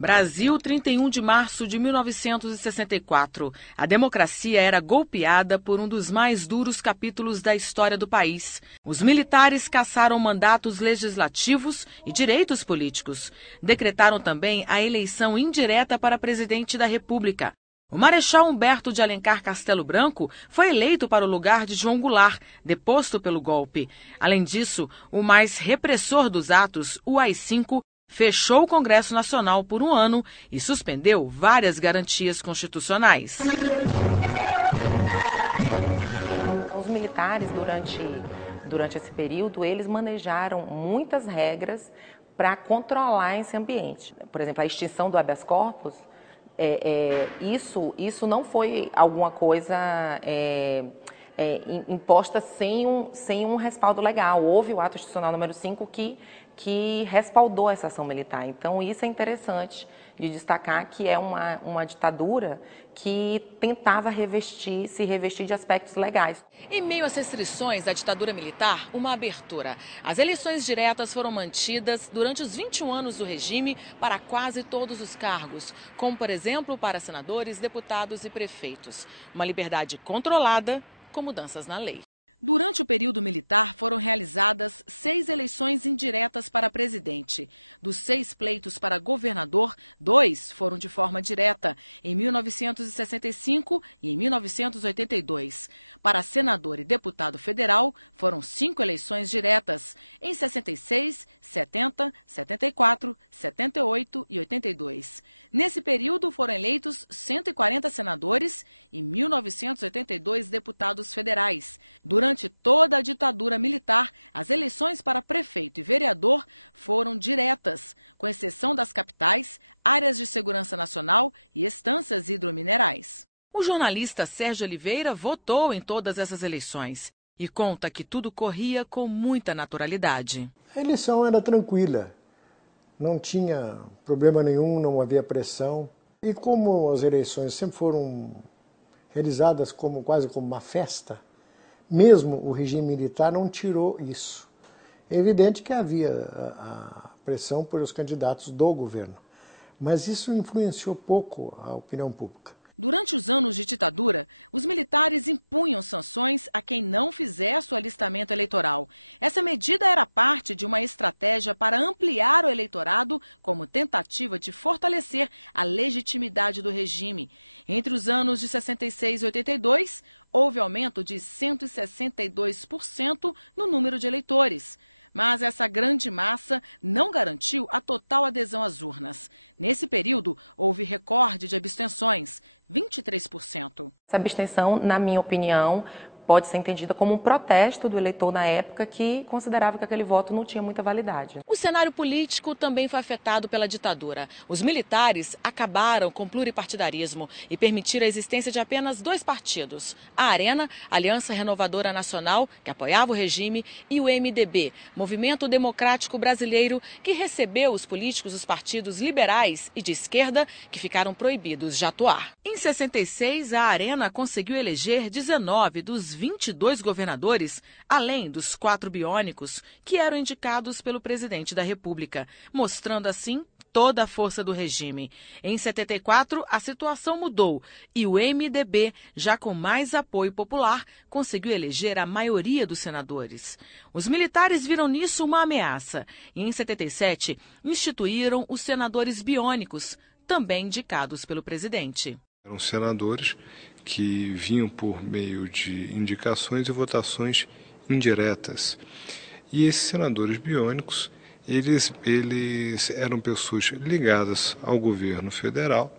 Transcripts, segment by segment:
Brasil, 31 de março de 1964. A democracia era golpeada por um dos mais duros capítulos da história do país. Os militares cassaram mandatos legislativos e direitos políticos. Decretaram também a eleição indireta para presidente da República. O Marechal Humberto de Alencar Castelo Branco foi eleito para o lugar de João Goulart, deposto pelo golpe. Além disso, o mais repressor dos atos, o AI-5, fechou o Congresso Nacional por um ano e suspendeu várias garantias constitucionais. Os militares, durante esse período, eles manejaram muitas regras para controlar esse ambiente. Por exemplo, a extinção do habeas corpus, isso não foi alguma coisa imposta sem um respaldo legal. Houve o ato institucional número 5 que respaldou essa ação militar. Então, isso é interessante de destacar, que é uma ditadura que tentava se revestir de aspectos legais. Em meio às restrições da ditadura militar, uma abertura. As eleições diretas foram mantidas durante os 21 anos do regime para quase todos os cargos, como, por exemplo, para senadores, deputados e prefeitos. Uma liberdade controlada, com mudanças na lei. Durante o período militar, foram realizadas 6 eleições indiretas para presidente. Dos 6 pleitos para governador, 2 foram de forma direta, em 1965 e em 1982. Para senador e deputado federal, foram 5 eleições diretas, em 66, 70, 74, 78 e 82. Nesse período, foram eleitos 140 senadores e 1.982 deputados federais. Durante toda a ditadura militar, as eleições para prefeito e vereador foram diretas, com exceção das capitais, áreas de segurança nacional e estâncias hidrominerais. O jornalista Sérgio Oliveira votou em todas essas eleições e conta que tudo corria com muita naturalidade. A eleição era tranquila, não tinha problema nenhum, não havia pressão. E como as eleições sempre foram realizadas quase como uma festa, mesmo o regime militar não tirou isso. É evidente que havia a pressão por os candidatos do governo, mas isso influenciou pouco a opinião pública. Durante os anos de ditadura, os militares impunham sanções a quem não fizesse o alistamento eleitoral. Essa medida era parte de uma estratégia para ampliar o eleitorado como tentativa de fortalecer a legitimidade do regime. Entre os anos de 66 e 82, houve aumento de 162% no número de eleitores. Mas essa grande massa não garantiu a total adesão às urnas. Nesse período, houve recorde de abstenções, 23%. Essa abstenção, na minha opinião, pode ser entendida como um protesto do eleitor na época que considerava que aquele voto não tinha muita validade. O cenário político também foi afetado pela ditadura. Os militares acabaram com o pluripartidarismo e permitiram a existência de apenas 2 partidos. A Arena, Aliança Renovadora Nacional, que apoiava o regime, e o MDB, Movimento Democrático Brasileiro, que recebeu os políticos dos partidos liberais e de esquerda, que ficaram proibidos de atuar. Em 66, a Arena conseguiu eleger 19 dos 22 governadores, além dos 4 biônicos, que eram indicados pelo presidente da República, mostrando assim toda a força do regime. Em 74, a situação mudou e o MDB, já com mais apoio popular, conseguiu eleger a maioria dos senadores. Os militares viram nisso uma ameaça e, em 77, instituíram os senadores biônicos, também indicados pelo presidente. Eram senadores que vinham por meio de indicações e votações indiretas. E esses senadores biônicos, eles eram pessoas ligadas ao governo federal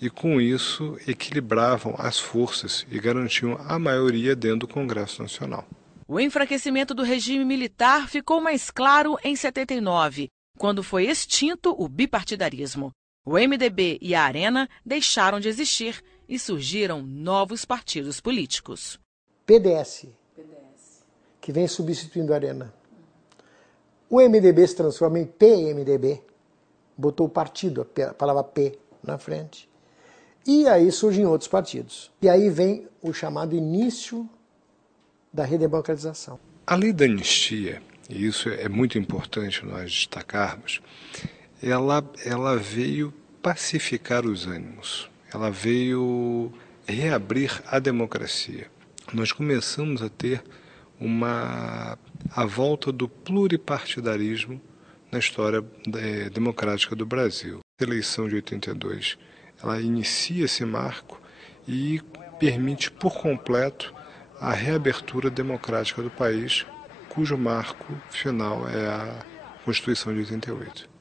e, com isso, equilibravam as forças e garantiam a maioria dentro do Congresso Nacional. O enfraquecimento do regime militar ficou mais claro em 79, quando foi extinto o bipartidarismo. O MDB e a Arena deixaram de existir e surgiram novos partidos políticos. PDS, que vem substituindo a Arena. O MDB se transforma em PMDB, botou o partido, a palavra P na frente. E aí surgem outros partidos. E aí vem o chamado início da redemocratização. A lei da anistia, e isso é muito importante nós destacarmos, ela veio pacificar os ânimos, ela veio reabrir a democracia. Nós começamos a ter a volta do pluripartidarismo na história democrática do Brasil. A eleição de 82, ela inicia esse marco e permite por completo a reabertura democrática do país, cujo marco final é a Constituição de 88.